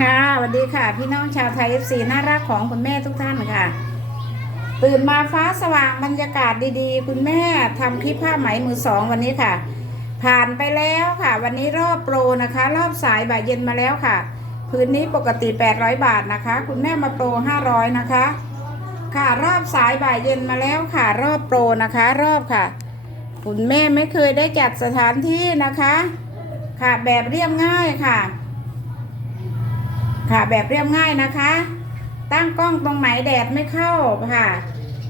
ค่ะสวัสดีค่ะ พี่น้องชาวไทย FC น่ารักของคุณแม่ทุกท่านค่ะ ตื่นมาฟ้าสว่างบรรยากาศดีๆ คุณแม่ทำคลิปผ้าไหมมือสองวันนี้ค่ะ ผ่านไปแล้วค่ะ วันนี้รอบโปรนะคะ รอบสายบ่ายเย็นมาแล้วค่ะพื้นนี้ปกติ 800 บาทนะคะ คุณแม่มาโปร 500 นะคะ ค่ะรอบสายบ่ายเย็นมาแล้วค่ะ รอบโปรนะคะ รอบค่ะ คุณแม่ไม่เคยได้จัดสถานที่นะคะ ค่ะแบบเรียบง่ายค่ะ ค่ะแบบเรียบง่ายนะคะ ตั้งกล้องตรงไหนแดดไม่เข้าค่ะ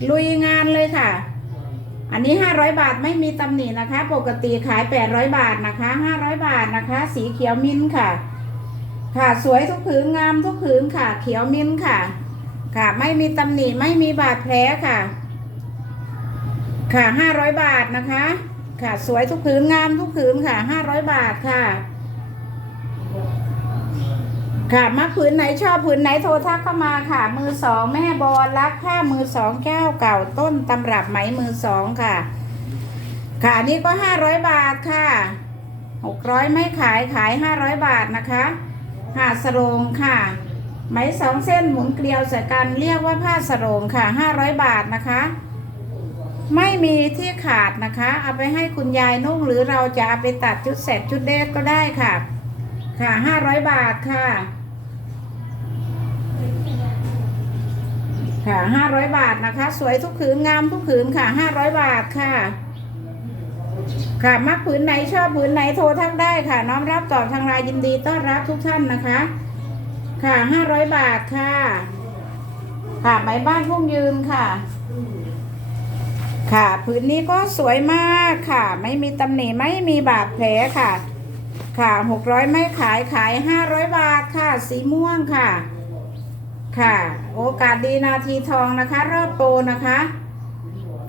ลุยงานเลยค่ะ อันนี้ 500 บาทไม่มีตำหนินะคะ ปกติขาย 800 บาทนะคะ 500 บาทนะคะ สีเขียวมิ้นค่ะ ค่ะสวยทุกผืนงามทุกผืนค่ะ เขียวมิ้นค่ะ ค่ะไม่มีตำหนิไม่มีบาดแผลค่ะ ค่ะ 500 บาทนะคะ ค่ะสวยทุกผืนงามทุกผืนค่ะ 500 บาทค่ะ ค่ะมาผืนไหนชอบผืนไหนโทรทักเข้ามาค่ะ มือสองแม่บอลรักผ้ามือสองแก้วเก่าต้นตำรับไหมมือสองค่ะ ค่ะอันนี้ก็ห้าร้อยบาทค่ะหกร้อยไม่ขายขายห้าร้อยบาทนะคะผ้าสโรงค่ะ ไหมสองเส้นหมุนเกลียวใส่กันเรียกว่าผ้าสโรงค่ะห้าร้อยบาทนะคะ ไม่มีที่ขาดนะคะ เอาไปให้คุณยายนุ่งหรือเราจะเอาไปตัดชุดเสร็จชุดเดทก็ได้ค่ะ ค่ะห้าร้อยบาทค่ะ ค่ะห้าร้อยบาทนะคะ สวยทุกผืนงามทุกผืนค่ะห้าร้อยบาทค่ะ ค่ะมักผืนไหนชอบผืนไหนโทรทักได้ค่ะ น้อมรับตอบทางไลน์ยินดีต้อนรับทุกท่านนะคะ ค่ะห้าร้อยบาทค่ะ ค่ะไหมบ้านพุ่งยืนค่ะ ค่ะผืนนี้ก็สวยมากค่ะ ไม่มีตำหนิไม่มีบาดแผลค่ะ ค่ะหกร้อยไม่ขายขายห้าร้อยบาทค่ะ สีม่วงค่ะ ค่ะ โอกาสดีนาทีทองนะคะ รอบโปรนะคะ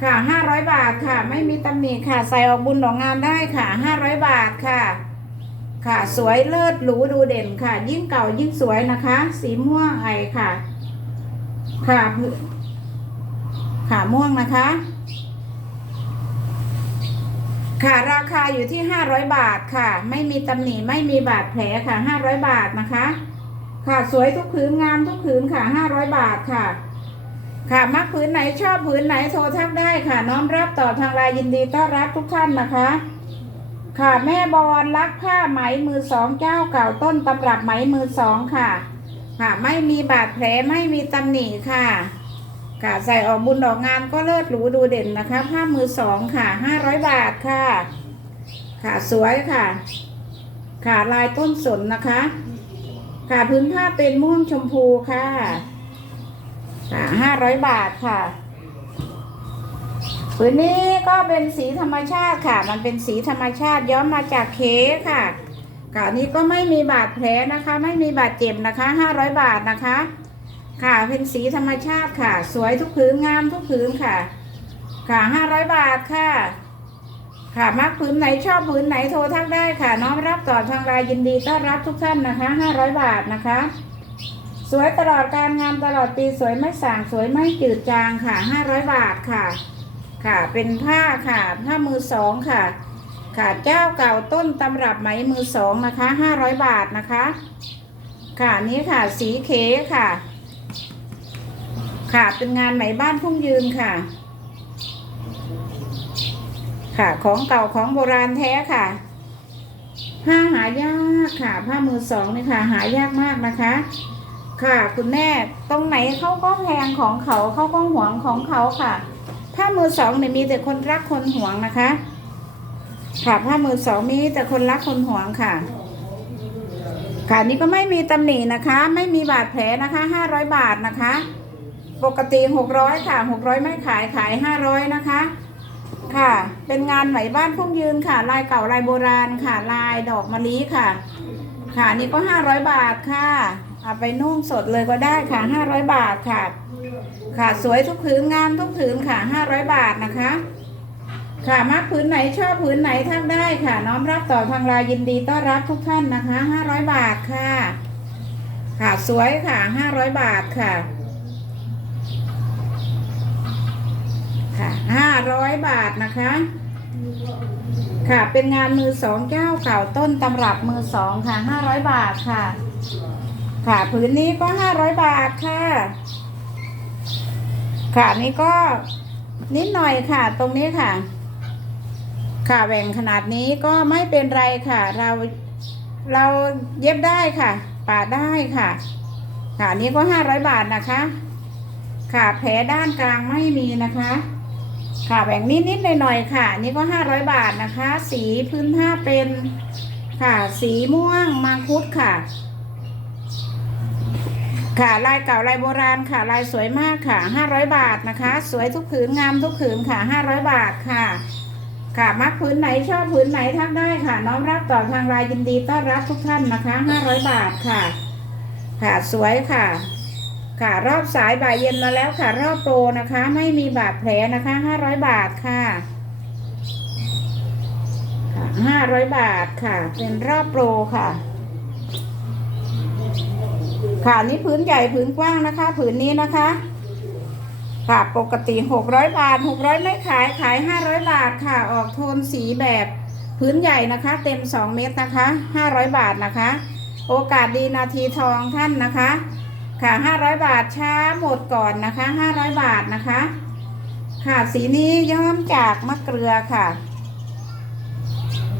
ค่ะห้าร้อยบาทค่ะ ไม่มีตำหนิค่ะ ใส่ออกบุญออกงานได้ค่ะห้าร้อยบาทค่ะ ค่ะ สวยเลิศหรูดูเด่นค่ะ ยิ่งเก่ายิ่งสวยนะคะ สีม่วงไอค่ะ ค่ะค่ะม่วงนะคะ ค่ะราคาอยู่ที่500บาทค่ะ ไม่มีตำหนิไม่มีบาดแผลค่ะ500บาทนะคะ ค่ะสวยทุกผืนงามทุกผืนค่ะ500บาทค่ะ ค่ะมักผืนไหนชอบผืนไหนโทรทักได้ค่ะ น้อมรับต่อทางไลน์ยินดีต้อนรับทุกท่านนะคะ ค่ะแม่บอลรักผ้าไหมมือสองเจ้าเก่าต้นตำรับไหมมือสองค่ะ ค่ะไม่มีบาดแผลไม่มีตำหนิค่ะ ค่ะใส่ออกบุญออกงานก็เลิศหรูดูเด่นนะคะ ผ้ามือสองค่ะห้าร้อยบาทค่ะ ค่ะสวยค่ะ ค่ะลายต้นสนนะคะ ค่ะพื้นผ้าเป็นม่วงชมพูค่ะค่ะห้าร้อยบาทค่ะผืนนี้ก็เป็นสีธรรมชาติค่ะ มันเป็นสีธรรมชาติย้อมมาจากเคค่ะค่ะอันนี้ก็ไม่มีบาดแผลนะคะ ไม่มีบาดเจ็บนะคะห้าร้อยบาทนะคะ ค่ะเป็นสีธรรมชาติค่ะ สวยทุกผืนงามทุกผืนค่ะ ค่ะห้าร้อยบาทค่ะ ค่ะมักผืนไหนชอบผืนไหนโทรทักได้ค่ะน้อมรับต่อทางไลน์ยินดีต้อนรับทุกท่านนะคะห้าร้อยบาทนะคะ สวยตลอดการงานตลอดปีสวยไม่สางสวยไม่จืดจางค่ะห้าร้อยบาทค่ะ ค่ะเป็นผ้าค่ะผ้ามือสองค่ะ ค่ะเจ้าเก่าต้นตำรับไหมมือสองนะคะห้าร้อยบาทนะคะ ค่ะนี้ค่ะสีเคค่ะ ค่ะเป็นงานไหมบ้านพุ่งยืนค่ะ ค่ะ ของเก่าของโบราณแท้ค่ะ ผ้าหายากค่ะ ผ้ามือสองนี่ค่ะ หายากมากนะคะ ค่ะ คุณแม่ตรงไหนเขาก็แพงของเขาเขาก็หวงของเขาค่ะผ้ามือสองเนี่ยมีแต่คนรักคนหวงนะคะ ค่ะผ้ามือสองมีแต่คนรักคนหวงค่ะ ค่ะนี่ก็ไม่มีตำหนินะคะ ไม่มีบาดแผลนะคะห้าร้อยบาทนะคะ ปกติหกร้อยค่ะหกร้อยไม่ขายขายห้าร้อยนะคะ ค่ะ เป็นงานไหมบ้านพุ่งยืนค่ะ ลายเก่าลายโบราณค่ะ ลายดอกมะลิค่ะ ค่ะนี่ก็ห้าร้อยบาทค่ะ เอาไปนุ่งสดเลยก็ได้ค่ะห้าร้อยบาทค่ะ ค่ะสวยทุกผืนงามทุกผืนค่ะห้าร้อยบาทนะคะ ค่ะมักผืนไหนชอบผืนไหนทักได้ค่ะ น้อมรับต่อทางลน์ยินดีต้อนรับทุกท่านนะคะห้าร้อยบาทค่ะ ค่ะสวยค่ะห้าร้อยบาทค่ะ ค่ะห้าร้อยบาทนะคะ ค่ะเป็นงานมือสองเจ้าเก่าต้นตำรับมือสองค่ะห้าร้อยบาทค่ะ ค่ะผืนนี้ก็ห้าร้อยบาทค่ะ ค่ะนี่ก็นิดหน่อยค่ะ ตรงนี้ค่ะ ค่ะแหว่งขนาดนี้ก็ไม่เป็นไรค่ะ เราเราเย็บได้ค่ะ ปาดได้ค่ะ ค่ะนนี้ก็ห้าร้อยบาทนะคะค่ะแผลด้านกลางไม่มีนะคะ ค่ะแบ่งนิดนิดหน่อยหน่อยๆค่ะ นี่ก็ห้าร้อยบาทนะคะ สีพื้นผ้าเป็นค่ะ สีม่วงมังคุดค่ะ ค่ะลายเก่าลายโบราณค่ะ ลายสวยมากค่ะห้าร้อยบาทนะคะ สวยทุกผืนงามทุกผืนค่ะห้าร้อยบาทค่ะค่ะมักผืนไหนชอบผืนไหนทักได้ค่ะ น้อมรับต่อทางรายยินดีต้อนรับทุกท่านนะคะห้าร้อยบาทค่ะ ค่ะสวยค่ะ ค่ะรอบสายบ่ายเย็นมาแล้วค่ะ รอบโปรนะคะ ไม่มีบาดแผลนะคะห้าร้อยบาทค่ะห้าร้อยบาทค่ะ เป็นรอบโปรค่ะ ค่ะนี่พื้นใหญ่พื้นกว้างนะคะ ผืนนี้นะคะ ค่ะปกติหกร้อยบาทหกร้อยไม่ขายขายห้าร้อยบาทค่ะ ออกโทนสีแบบพื้นใหญ่นะคะ เต็มสองเมตรนะคะห้าร้อยบาทนะคะ โอกาสดีนาทีทองท่านนะคะ ค่ะห้าร้อยบาทช้าหมดก่อนนะคะห้าร้อยบาทนะคะ ค่ะสีนี้ย้อมจากมะเกลือค่ะ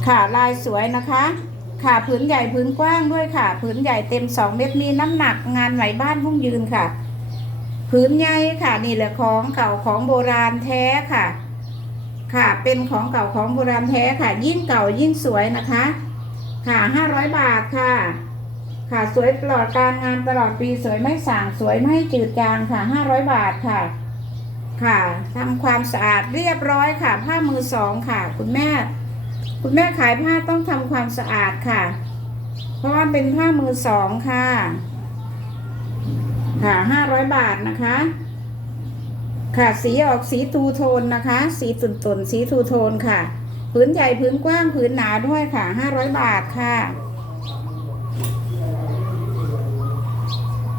ค่ะลายสวยนะคะค่ะผืนใหญ่ผืนกว้างด้วยค่ะผืนใหญ่เต็มสองเม็ดมีน้ำหนักงานไหวบ้านพุ่งยืนค่ะผืนใหญ่ค่ะนี่แหละของเก่าของโบราณแท้ค่ะ ค่ะเป็นของเก่าของโบราณแท้ค่ะ ยิ่งเก่ายิ่งสวยนะคะ ค่ะห้าร้อยบาทค่ะ ค่ะสวยตลอดการงานตลอดปีสวยไม่ส่างสวยไม่จืดจางค่ะห้าร้อยบาทค่ะ ค่ะทำความสะอาดเรียบร้อยค่ะ ผ้ามือสองค่ะ คุณแม่ คุณแม่ขายผ้าต้องทำความสะอาดค่ะ เพราะว่าเป็นผ้ามือสองค่ะ ค่ะห้าร้อยบาทนะคะ ค่ะสีออกสีทูโทนนะคะ สีตุ่นตุ่นสีทูโทนค่ะผืนใหญ่ผืนกว้างผืนหนาด้วยค่ะห้าร้อยบาทค่ะ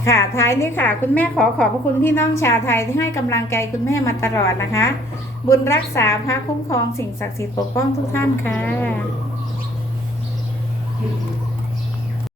ค่ะท้ายนี้ค่ะ คุณแม่ขอขอบพระคุณพี่น้องชาวไทยที่ให้กำลังใจคุณแม่มาตลอดนะคะ บุญรักษาพระคุ้มครองสิ่งศักดิ์สิทธิ์ปกป้องทุกท่านค่ะ